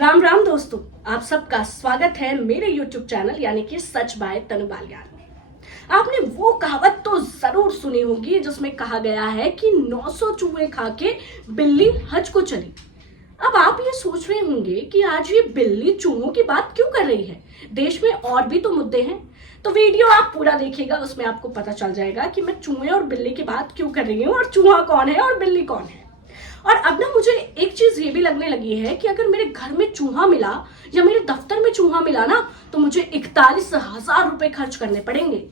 राम राम दोस्तों, आप सबका स्वागत है मेरे YouTube चैनल यानी कि सच बाय तनु बालियान में। आपने वो कहावत तो जरूर सुनी होगी जिसमें कहा गया है कि 900 चूहे खा के बिल्ली हज को चली। अब आप ये सोच रहे होंगे कि आज ये बिल्ली चूहों की बात क्यों कर रही है, देश में और भी तो मुद्दे हैं। तो वीडियो आप पूरा देखिएगा, उसमें आपको पता चल जाएगा कि मैं चूहे और बिल्ली की बात क्यों कर रही हूँ और चूहा कौन है और बिल्ली कौन है। और अब ना मुझे एक चीज ये भी लगने लगी है कि अगर मेरे घर में चूहा मिला या मेरे दफ्तर में चूहा मिला ना तो मुझे 41,000 रुपए खर्च करने पड़ेंगे।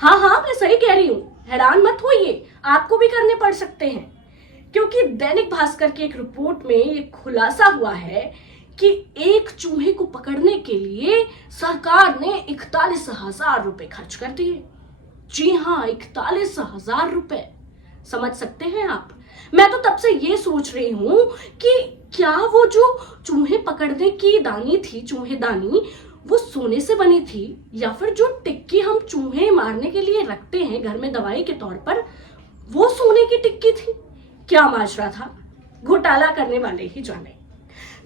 हाँ हाँ, मैं सही कह रही हूँ, हैरान मत होइए, आपको भी करने पड़ सकते हैं। क्योंकि दैनिक भास्कर की एक रिपोर्ट में ये खुलासा हुआ है कि एक चूहे को पकड़ने के लिए सरकार ने 41,000 रुपए खर्च कर दिए। जी हाँ, 41,000 रुपए। समझ सकते हैं आप। मैं तो तब से ये सोच रही हूं कि क्या वो जो चूहे पकड़ने की दानी थी, चूहेदानी, वो सोने से बनी थी या फिर जो टिक्की हम चूहे मारने के लिए रखते हैं घर में दवाई के तौर पर, वो सोने की टिक्की थी। क्या माजरा था, घोटाला करने वाले ही जाने।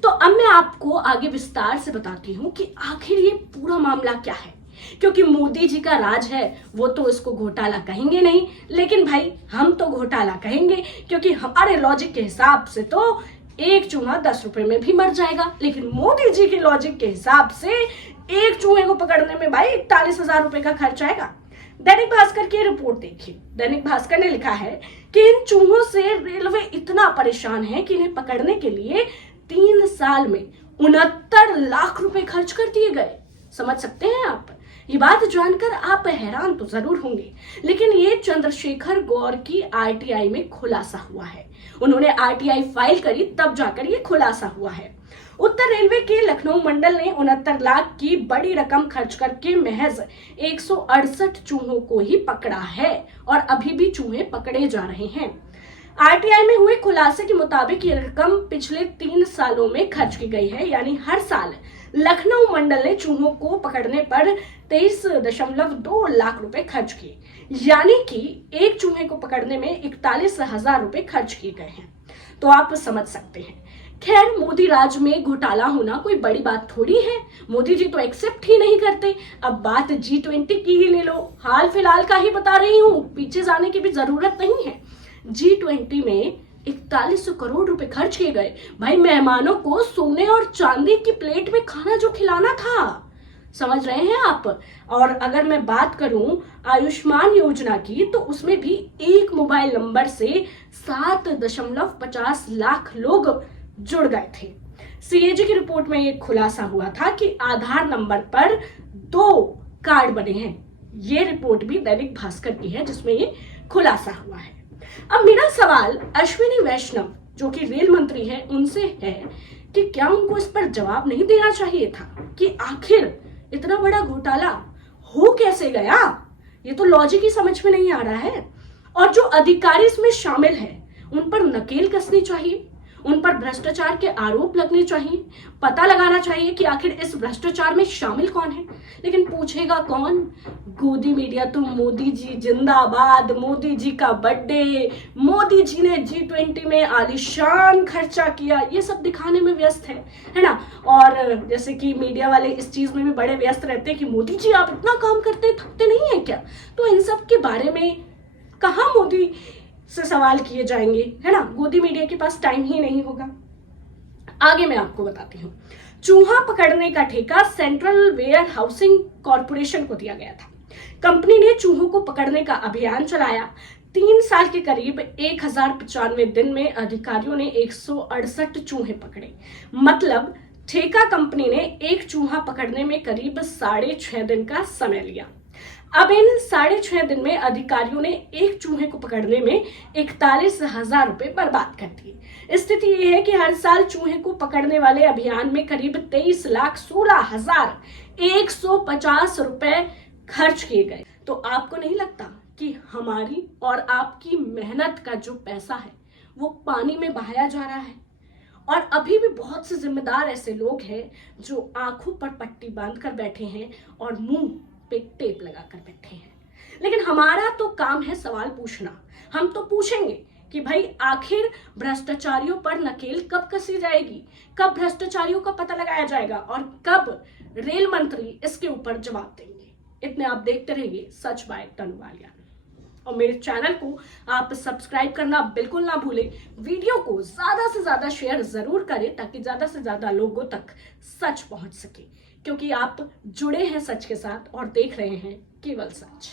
तो अब मैं आपको आगे विस्तार से बताती हूँ कि आखिर ये पूरा मामला क्या है। क्योंकि मोदी जी का राज है, वो तो इसको घोटाला कहेंगे नहीं, लेकिन भाई हम तो घोटाला कहेंगे, क्योंकि हमारे लॉजिक के हिसाब से तो एक चूहा 10 रुपए में भी मर जाएगा, लेकिन मोदी जी के लॉजिक के हिसाब से एक चूहे को पकड़ने में भाई 41,000 रुपए का खर्च आएगा। दैनिक भास्कर की रिपोर्ट देखिए। दैनिक भास्कर ने लिखा है कि इन चूहों से रेलवे इतना परेशान है कि इन्हें पकड़ने के लिए 3 साल में 69 लाख रुपए खर्च कर दिए गए। समझ सकते हैं आप। ये बात जानकर आप हैरान तो जरूर होंगे, लेकिन ये चंद्रशेखर गौर की आरटीआई में खुलासा हुआ है। उन्होंने आरटीआई फाइल करी, तब जाकर ये खुलासा हुआ है। उत्तर रेलवे के लखनऊ मंडल ने 69 लाख की बड़ी रकम खर्च करके महज 168 चूहों को ही पकड़ा है और अभी भी चूहे पकड़े जा रहे हैं। आरटीआई में हुए खुलासे के मुताबिक ये रकम पिछले 3 सालों में खर्च की गई है, यानी हर साल लखनऊ मंडल ने चूहों को पकड़ने पर 23.2 लाख रुपए खर्च किए, यानी कि एक चूहे को पकड़ने में 41,000 रुपए खर्च किए गए हैं। तो आप समझ सकते हैं। खैर, मोदी राज में घोटाला होना कोई बड़ी बात थोड़ी है, मोदी जी तो एक्सेप्ट ही नहीं करते। अब बात G20 की ही ले लो, हाल फिलहाल का ही बता रही हूँ, पीछे जाने की भी जरूरत नहीं है। G20 में 41 करोड़ रुपए खर्च किए गए। भाई, मेहमानों को सोने और चांदी की प्लेट में खाना जो खिलाना था, समझ रहे हैं आप। और अगर मैं बात करूं आयुष्मान योजना की, तो उसमें भी एक मोबाइल नंबर से 7.50 लाख लोग जुड़ गए थे। सीएजी की रिपोर्ट में यह खुलासा हुआ था कि आधार नंबर पर 2 कार्ड बने हैं। ये रिपोर्ट भी दैनिक भास्कर की है जिसमें ये खुलासा हुआ है। अब मेरा सवाल अश्विनी वैष्णव, जो कि रेल मंत्री है, उनसे है कि क्या उनको इस पर जवाब नहीं देना चाहिए था कि आखिर इतना बड़ा घोटाला हो कैसे गया। ये तो लॉजिक ही समझ में नहीं आ रहा है। और जो अधिकारी इसमें शामिल है उन पर नकेल कसनी चाहिए, उन पर भ्रष्टाचार के आरोप लगने चाहिए, पता लगाना चाहिए कि आखिर इस भ्रष्टाचार में शामिल कौन है। लेकिन पूछेगा कौन? गोदी मीडिया तो मोदी जी जिंदाबाद, मोदी जी का बर्थडे, मोदी जी ने G20 में आलीशान खर्चा किया, ये सब दिखाने में व्यस्त है ना। और जैसे कि मीडिया वाले इस चीज में भी बड़े व्यस्त रहते हैं कि मोदी जी आप इतना काम करते थकते नहीं है क्या। तो इन सब के बारे में कहाँ मोदी से सवाल किए जाएंगे, है ना। गोदी मीडिया के पास टाइम ही नहीं होगा। आगे मैं आपको बताती हूँ। चूहा पकड़ने का ठेका सेंट्रल वेयर हाउसिंग कॉर्पोरेशन को दिया गया था। कंपनी ने चूहों को पकड़ने का अभियान चलाया। 3 साल के करीब 1095 दिन में अधिकारियों ने 168 चूहे पकड़े। मतलब ठेका कंपनी ने एक चूहा पकड़ने में करीब 6.5 दिन का समय लिया। अब इन 6.5 दिन में अधिकारियों ने एक चूहे को पकड़ने में 41,000 रुपए बर्बाद कर दिए। स्थिति यह है कि हर साल चूहे को पकड़ने वाले अभियान में करीब 23,16,150 रुपए खर्च किए गए। तो आपको नहीं लगता कि हमारी और आपकी मेहनत का जो पैसा है वो पानी में बहाया जा रहा है। और अभी भी बहुत से जिम्मेदार ऐसे लोग हैं जो आंखों पर पट्टी बांध कर बैठे हैं और मुंह पे टेप लगा कर बैठे हैं। लेकिन हमारा तो काम है सवाल पूछना। हम तो पूछेंगे कि भाई आखिर भ्रष्टाचारियों पर नकेल कब कसी जाएगी, कब भ्रष्टाचारियों का पता लगाया जाएगा और कब रेल मंत्री इसके ऊपर जवाब देंगे। इतने आप देखते रहिए सच बाय तनु बालियान। और मेरे चैनल को आप सब्सक्राइब करना बिल्कुल ना भूलें। वीडियो को ज्यादा से ज्यादा शेयर जरूर करें ताकि ज्यादा से ज्यादा लोगों तक सच पहुंच सके, क्योंकि आप जुड़े हैं सच के साथ और देख रहे हैं केवल सच।